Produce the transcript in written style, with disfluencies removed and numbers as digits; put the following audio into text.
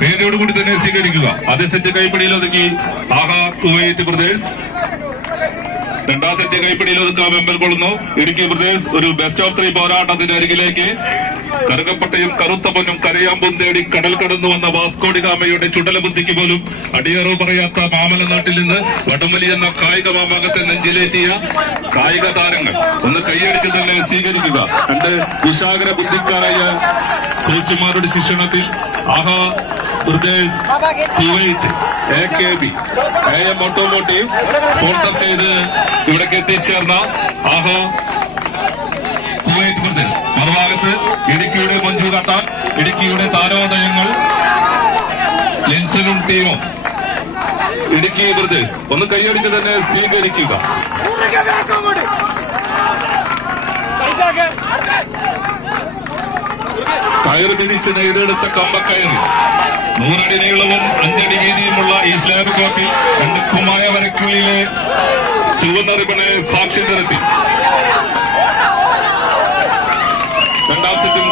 വേദിയോടുകൂടി തന്നെ സ്വീകരിക്കുക. ആദ്യ സെറ്റ് കൈപ്പിടിയിൽ ഒതുക്കി ആഹാ കുവൈറ്റ് ബ്രദേഴ്സ്. രണ്ടാം സെറ്റ് കൈപ്പിടിയിൽ ഒതുക്കാൻ വെമ്പൽ കൊള്ളുന്നു ഇടുക്കി ബ്രദേഴ്സ്. ഒരു ബെസ്റ്റ് ഓഫ് 3 പോരാട്ടത്തിന്റെ അരികിലേക്ക് കറുകപ്പട്ടയും കറുത്ത പൊന്നും കരയാമ്പും തേടി കടൽ കടന്നു വന്ന വാസ്കോഡി ഗാമയുടെ ചുടല ബുദ്ധിക്ക് പോലും അടിയറവ് പറയാത്ത മാമല നാട്ടിൽ നിന്ന് വടംവലി എന്ന കായിക മാമാകത്തെ നെഞ്ചിലേറ്റിയ കായിക താരങ്ങൾ ഒന്ന് കൈയടിച്ച് തന്നെ സ്വീകരിക്കുക. രണ്ട് കുശാഗ്ര ബുദ്ധിക്കാരായ കോച്ചുമാരുടെ ശിക്ഷണത്തിൽ ആഹാ brothers Kuwait AKB AM automotive sponsor ചെയ്ത് ഇവിടേക്ക് എത്തിച്ചേർന്ന ആഹാ കുവൈറ്റ് ബ്രദേഴ്സ്. മറുഭാഗത്ത് ഇടുക്കിയുടെ മഞ്ജു കാട്ടാൻ, ഇടുക്കിയുടെ താരോദയങ്ങൾ ലെൻസനും ടീമും. ഇടുക്കി ബ്രദേഴ്സ് ഒന്ന് കൈയടിച്ച് തന്നെ സ്വീകരിക്കുക. കയറ് തിരിച്ച് നെയ്തെടുത്ത കമ്പക്കയറ് 100 അടി നീളവും 5 അടി വീതിയുമുള്ള ഈ സ്ലാബ് കോർട്ടിൽ 2 കുമായ വരയ്ക്കുള്ളിലെ ചുവന്ന റിബണ് സാക്ഷി നിർത്തി രണ്ടാം സെറ്റിൽ